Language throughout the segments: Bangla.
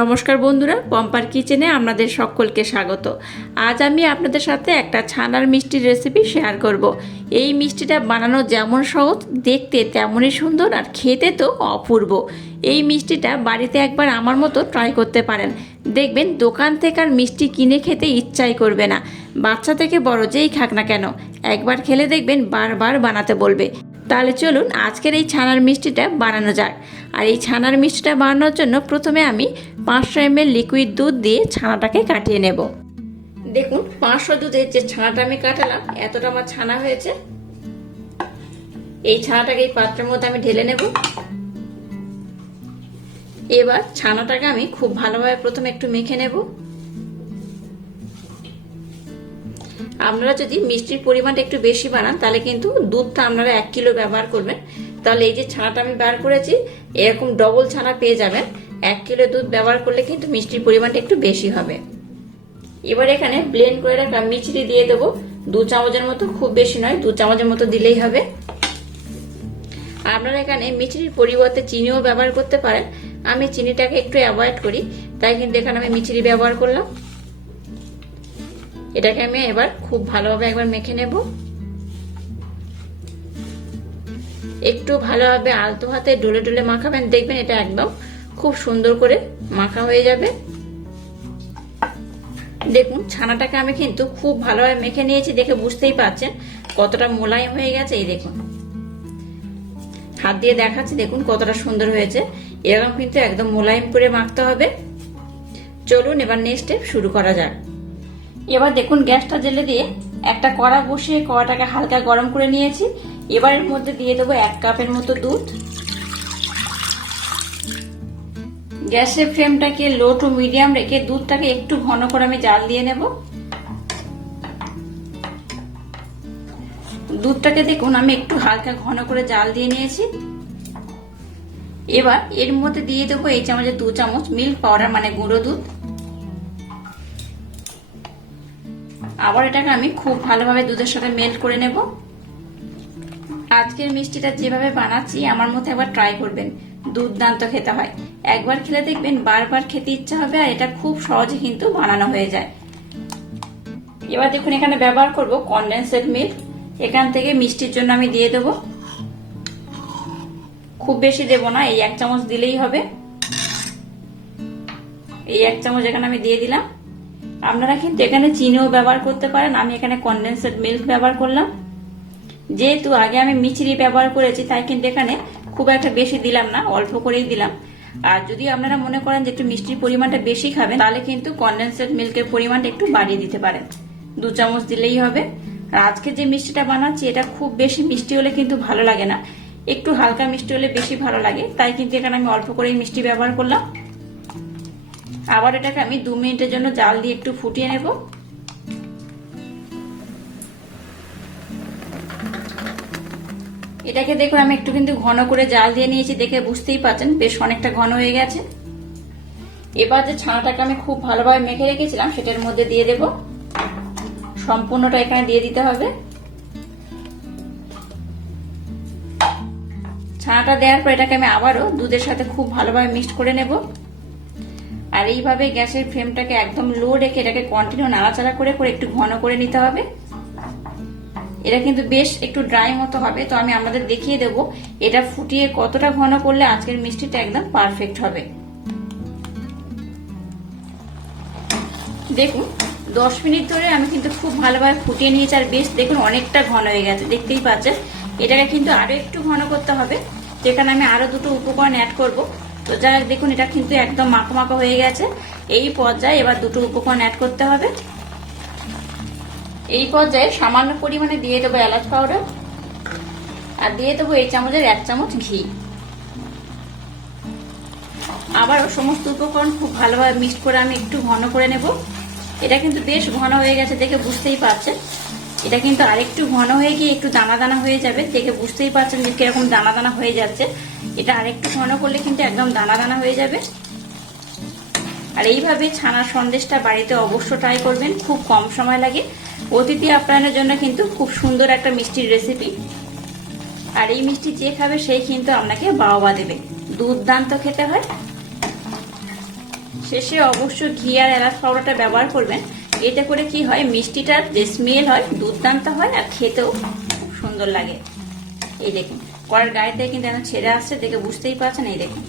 নমস্কার বন্ধুরা, পম্পার কিচেনে আপনাদের সকলকে স্বাগত। আজ আমি আপনাদের সাথে একটা ছানার মিষ্টির রেসিপি শেয়ার করব। এই মিষ্টিটা বানানো যেমন সহজ, দেখতে তেমনই সুন্দর আর খেতে তো অপূর্ব। এই মিষ্টিটা বাড়িতে একবার আমার মতো ট্রাই করতে পারেন। দেখবেন দোকান থেকে আর মিষ্টি কিনে খেতে ইচ্ছাই করবে না। বাচ্চা থেকে বড় যেই খাক না কেন, একবার খেলে দেখবেন বারবার বানাতে বলবে। তাহলে চলুন আজকের এই ছানার মিষ্টিটা বানানো যাক। আর এই ছানার মিষ্টিটা বানানোর জন্য প্রথমে আমি পাঁচশো এমএল লিকুইড দুধ দিয়ে ছানাটাকে কাটিয়ে নেব। দেখুন, পাঁচশো দুধের যে ছানাটা আমি কাটালাম, এতটা আমার ছানা হয়েছে। এই ছানাটাকে এই পাত্রের মধ্যে আমি ঢেলে নেব। এবার ছানাটাকে আমি খুব ভালোভাবে প্রথমে একটু মেখে নেব। আপনারা যদি মিষ্টির পরিমাণটা একটু বেশি বানান তাহলে কিন্তু দুধটা আপনারা এক কিলো ব্যবহার করবেন। তাহলে এই যে ছানাটা আমি বার করেছি, এরকম ডবল ছানা পেয়ে যাবেন। এক কিলো দুধ ব্যবহার করলে কিন্তু মিষ্টির পরিমাণটা একটু বেশি হবে। এবার এখানে ব্লেন্ড করে রাখা মিচড়ি দিয়ে দেবো। দু চামচের মতো খুব বেশি নয়, দু চামচের মতো দিলেই হবে। আপনারা এখানে মিচড়ির পরিবর্তে চিনিও ব্যবহার করতে পারেন। আমি চিনিটাকে একটু অ্যাভয়েড করি, তাই কিন্তু এখানে আমি মিচড়ি ব্যবহার করলাম। এটাকে আমি এবার খুব ভালোভাবে একবার মেখে নেব। একটু ভালোভাবে আলতো হাতে ডলে ডলে মাখাবেন, দেখবেন এটা একদম খুব সুন্দর করে মাখা হয়ে যাবে। দেখুন, ছানাটাকে আমি কিন্তু খুব ভালোভাবে মেখে নিয়েছি, দেখে বুঝতেই পারছেন কতটা মোলায়েম হয়ে গেছে, এই দেখুন। হাত দিয়ে দেখাচ্ছি, দেখুন কতটা সুন্দর হয়েছে। এরকম কিন্তু একদম মোলায়েম করে মাখতে হবে। চলুন এবার নেক্সট স্টেপ শুরু করা যাক। এবার দেখুন গ্যাসটা জেলে দিয়ে একটা কড়া বসিয়ে কড়াটাকে হালকা গরম করে নিয়েছি। এবার এর মধ্যে দিয়ে দেবো এক কাপের মতো দুধ। গ্যাসের ফ্লেমটাকে লো টু মিডিয়াম রেখে দুধটাকে একটু ঘন করে আমি জাল দিয়ে নেব। দুধটাকে দেখুন, আমি একটু হালকা ঘন করে জাল দিয়ে নিয়েছি। এবার এর মধ্যে দিয়ে দেবো এই চামচে দু চামচ মিল্ক পাউডার মানে গুঁড়ো দুধ। আবার এটাকে আমি খুব ভালোভাবে দুধের সাথে মেল্ট করে নেব। আজকের মিষ্টিটা যেভাবে বানাচ্ছি, আমার মতো একবার ট্রাই করবেন। দুর্দান্ত খেতে হয়। একবার খেলে দেখবেন বারবার খেতে ইচ্ছা হবে আর এটা খুব সহজে কিন্তু বানানো হয়ে যায়। এবার দেখুন, এখানে ব্যবহার করব কন্ডেন্সেড মিল্ক এখান থেকে মিষ্টির জন্য আমি দিয়ে দেব। খুব বেশি দেব না, এই এক চামচ দিলেই হবে। এই এক চামচ এখানে আমি দিয়ে দিলাম। আপনারা কিন্তু এখানে চিনিও ব্যবহার করতে পারেন। আমি এখানে কন্ডেন্সেড মিল্ক ব্যবহার করলাম। যেহেতু আগে আমি মিচড়ি ব্যবহার করেছি, তাই কিন্তু এখানে খুব একটা বেশি দিলাম না, অল্প করেই দিলাম। আর যদি আপনারা মনে করেন যে একটু মিষ্টির পরিমাণটা বেশি খাবেন, তাহলে কিন্তু কন্ডেন্সেড মিল্কের পরিমাণটা একটু বাড়িয়ে দিতে পারেন। দু চামচ দিলেই হবে। আর আজকে যে মিষ্টিটা বানাচ্ছি, এটা খুব বেশি মিষ্টি হলে কিন্তু ভালো লাগে না। একটু হালকা মিষ্টি হলে বেশি ভালো লাগে। তাই কিন্তু এখানে আমি অল্প করেই মিষ্টি ব্যবহার করলাম। আবার এটাকে আমি দু মিনিটের জন্য জাল দিয়ে একটু ফুটিয়ে নেব। এটাকে দেখুন, আমি একটু কিন্তু ঘন করে জাল দিয়ে নিয়েছি, দেখে বুঝতেই পারছেন, বেশ অনেকটা ঘন হয়ে গেছে। এবার যে ছানাটাকে আমি খুব ভালোভাবে মেখে রেখেছিলাম, সেটার মধ্যে দিয়ে দেব। সম্পূর্ণটা এখানে দিয়ে দিতে হবে। ছানাটা দেওয়ার পর এটাকে আমি আবারও দুধের সাথে খুব ভালোভাবে মিক্সড করে নেব। আর এইভাবে গ্যাসের ফ্লেমটাকে একদম লো রেখে এটাকে কন্টিনিউ নাড়াচাড়া করে করে একটু ঘন করে নিতে হবে। এটা কিন্তু বেশ একটু ড্রাই মতো হবে, তো আমি আমাদের দেখিয়ে দেব এটা ফুটিয়ে কতটা ঘন করলে আজকের মিষ্টিটা একদম পারফেক্ট হবে। দেখুন, দশ মিনিট ধরে আমি কিন্তু খুব ভালোভাবে ফুটিয়ে নিয়েছি, আর বেশ দেখুন অনেকটা ঘন হয়ে গেছে, দেখতেই পাচ্ছেন। এটাকে কিন্তু আরও একটু ঘন করতে হবে, যেখানে আমি আরও দুটো উপকরণ অ্যাড করব। তো যাই দেখুন, এটা কিন্তু একদম মাখো মাখো হয়ে গেছে। এই পর্যায়ে এবার দুটো উপকরণ অ্যাড করতে হবে। এই পর্যায়ে সামান্য পরিমাণে দিয়ে দেবো এলাচ পাউডার আর দিয়ে দেবো এই চামচের এক চামচ ঘি। আবার সমস্ত উপকরণ খুব ভালোভাবে মিক্স করে আমি একটু ঘন করে নেব। এটা কিন্তু বেশ ঘন হয়ে গেছে দেখে বুঝতেই পারছেন। এটা কিন্তু আরেকটু ঘন হয়ে গিয়ে একটু দানা দানা হয়ে যাবে। দেখে বুঝতেই পারছেন যে কীরকম দানা দানা হয়ে যাচ্ছে। এটা আরেকটু ঘন করলে কিন্তু একদম দানা দানা হয়ে যাবে। আর এইভাবে ছানার সন্দেশটা বাড়িতে অবশ্য ট্রাই করবেন, খুব কম সময় লাগে। অতিথি আপ্যায়নের জন্য কিন্তু খুব সুন্দর একটা মিষ্টির রেসিপি আর এই মিষ্টি যে খাবে সেই কিন্তু আপনাকে বাবা দেবে। দুর্দান্ত খেতে হয়। শেষে অবশ্য ঘি আর এলাচ পাউডারটা ব্যবহার করবেন। এতে করে কি হয়? মিষ্টিটার যে স্মেল হয়, দুর্দান্ত হয় আর খেতেও খুব সুন্দর লাগে। এই দেখুন, কড়ার গায়ে থেকে কিন্তু এখন ছেড়ে আসছে দেখে বুঝতেই পারছেন, এই দেখুন।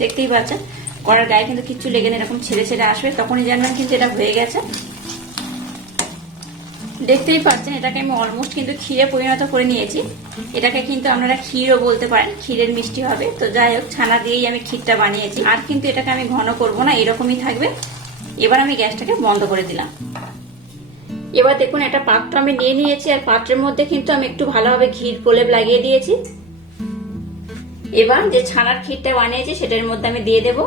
দেখতেই পাচ্ছেন কড়ার গায়ে কিন্তু কিচ্ছু লেগে না এরকম ছেড়ে ছেড়ে আসবে, তখনই জানবেন কিন্তু এটা হয়ে গেছে। দেখতেই পাচ্ছেন, এটাকে আমি অলমোস্ট কিন্তু ক্ষীরে পরিণত করে নিয়েছি। এটাকে কিন্তু আপনারা ক্ষীরও বলতে পারেন, ক্ষীরের মিষ্টি হবে। তো যাই হোক, ছানা দিয়েই আমি ক্ষীরটা বানিয়েছি। আর কিন্তু এটাকে আমি ঘন করব না, এরকমই থাকবে। এবার আমি গ্যাসটাকে বন্ধ করে দিলাম। এবার দেখুন, একটা পাত্র আমি নিয়ে নিয়েছি, আর পাত্রের মধ্যে কিন্তু আমি একটু ভালোভাবে ঘির প্রলেপ লাগিয়ে দিয়েছি। এবার যে ছানার ক্ষীরটা বানিয়েছি, সেটার মধ্যে আমি দিয়ে দেব।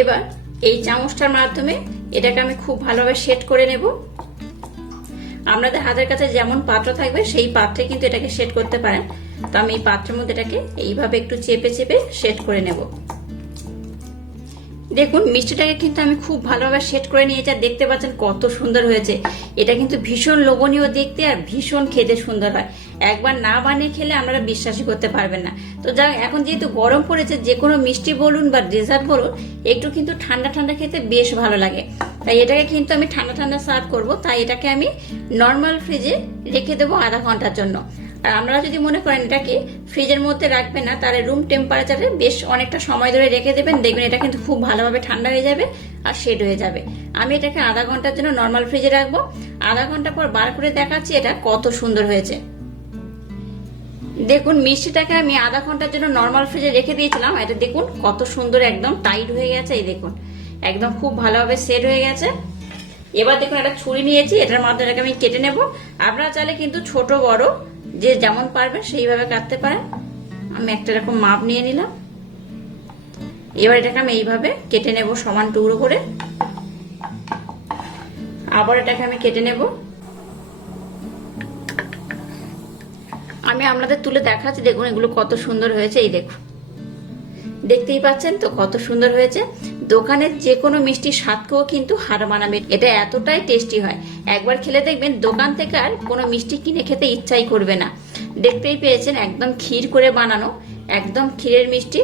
এবার এই চামচটার মাধ্যমে এটাকে আমি খুব ভালোভাবে সেট করে নেব। আপনাদের হাতের কাছে যেমন পাত্র থাকবে, সেই পাত্রে কিন্তু এটাকে সেট করতে পারেন। তো আমি এই পাত্রের মধ্যে এটাকে এইভাবে একটু চেপে চেপে সেট করে নেব। দেখুন, মিষ্টিটাকে কিন্তু আমি খুব ভালোভাবে সেট করে নিয়েছি আর দেখতে পাচ্ছেন কত সুন্দর হয়েছে। এটা কিন্তু ভীষণ লোভনীয় দেখতে আর ভীষণ খেতে সুন্দর হয়। একবার না বানিয়ে খেলে আপনারা বিশ্বাসই করতে পারবেন না। তো যা এখন যেহেতু গরম পড়েছে, যে কোনো মিষ্টি বলুন বা ডেজার্ট বলুন, একটু কিন্তু ঠান্ডা ঠান্ডা খেতে বেশ ভালো লাগে। তাই এটাকে কিন্তু আমি ঠান্ডা ঠান্ডা সার্ভ করব। তাই এটাকে আমি নর্মাল ফ্রিজে রেখে দেবো আধা ঘণ্টার জন্য। আর আপনারা যদি মনে করেন এটাকে ফ্রিজের মধ্যে রাখবেন না, তাহলে রুম টেম্পারেচারে বেশ অনেকটা সময় ধরে রেখে দেবেন, দেখবেন এটা কিন্তু খুব ভালোভাবে ঠান্ডা হয়ে যাবে আর শেড হয়ে যাবে। আমি এটাকে আধা ঘণ্টার জন্য নর্মাল ফ্রিজে রাখব। আধা ঘণ্টা পর বার করে দেখাচ্ছি এটা কত সুন্দর হয়েছে। দেখুন, মিষ্টিটাকে আমি আধা ঘণ্টার জন্য নর্মাল ফ্রিজে রেখে দিয়েছিলাম এটা দেখুন কত সুন্দর একদম টাইট হয়ে গেছে, এই দেখুন। একদম খুব ভালোভাবে সেট হয়ে গেছে। এবার দেখুন একটা ছুরি নিয়েছি, এটার মাধ্যমে আমি কেটে নেব। আপনারা চাইলে কিন্তু ছোট বড় যে যেমন পারবে সেইভাবে কাটতে পারে। আমি একটা এরকম মাপ নিয়ে নিলাম। এবার এটাকে আমি এইভাবে কেটে নেব সমান টুকরো করে। আবার এটাকে আমি কেটে নেব। আমি আপনাদের তুলে দেখাচ্ছি, দেখুন এগুলো কত সুন্দর হয়েছে, এই দেখুন। দেখতেই পাচ্ছেন তো কত সুন্দর হয়েছে। দোকানের যে কোনো মিষ্টি স্বাদকেও কিন্তু হার মানাবে। এটা এতটাই টেস্টি হয়। একবার খেলে দেখবেন দোকান থেকে আর কোনো মিষ্টি কিনে খেতে ইচ্ছাই করবে না। দেখতেই পেয়েছেন একদম ক্ষীর করে বানানো, একদম ক্ষীরের মিষ্টি,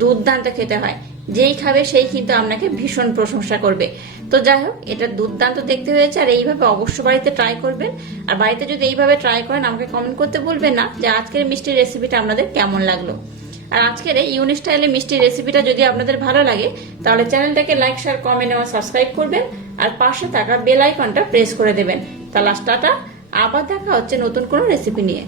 দুর্দান্ত খেতে হয়। যেই খাবে সেই কিন্তু আপনাকে ভীষণ প্রশংসা করবে। তো যাই হোক, এটা দুর্দান্ত দেখতে হয়েছে আর এইভাবে অবশ্য বাড়িতে ট্রাই করবেন। আর বাড়িতে যদি এইভাবে ট্রাই করেন, আমাকে কমেন্ট করতে বলবেন না যে আজকের মিষ্টির রেসিপিটা আপনাদের কেমন লাগল। আর আজকের এই ইউনিক স্টাইলের মিষ্টির রেসিপিটা যদি আপনাদের ভালো লাগে, তাহলে চ্যানেলটাকে লাইক শেয়ার কমেন্ট এবং সাবস্ক্রাইব করবেন আর পাশে থাকা বেল আইকনটা প্রেস করে দেবেন। তাহলে টাটা, আবার দেখা হচ্ছে নতুন কোনো রেসিপি নিয়ে।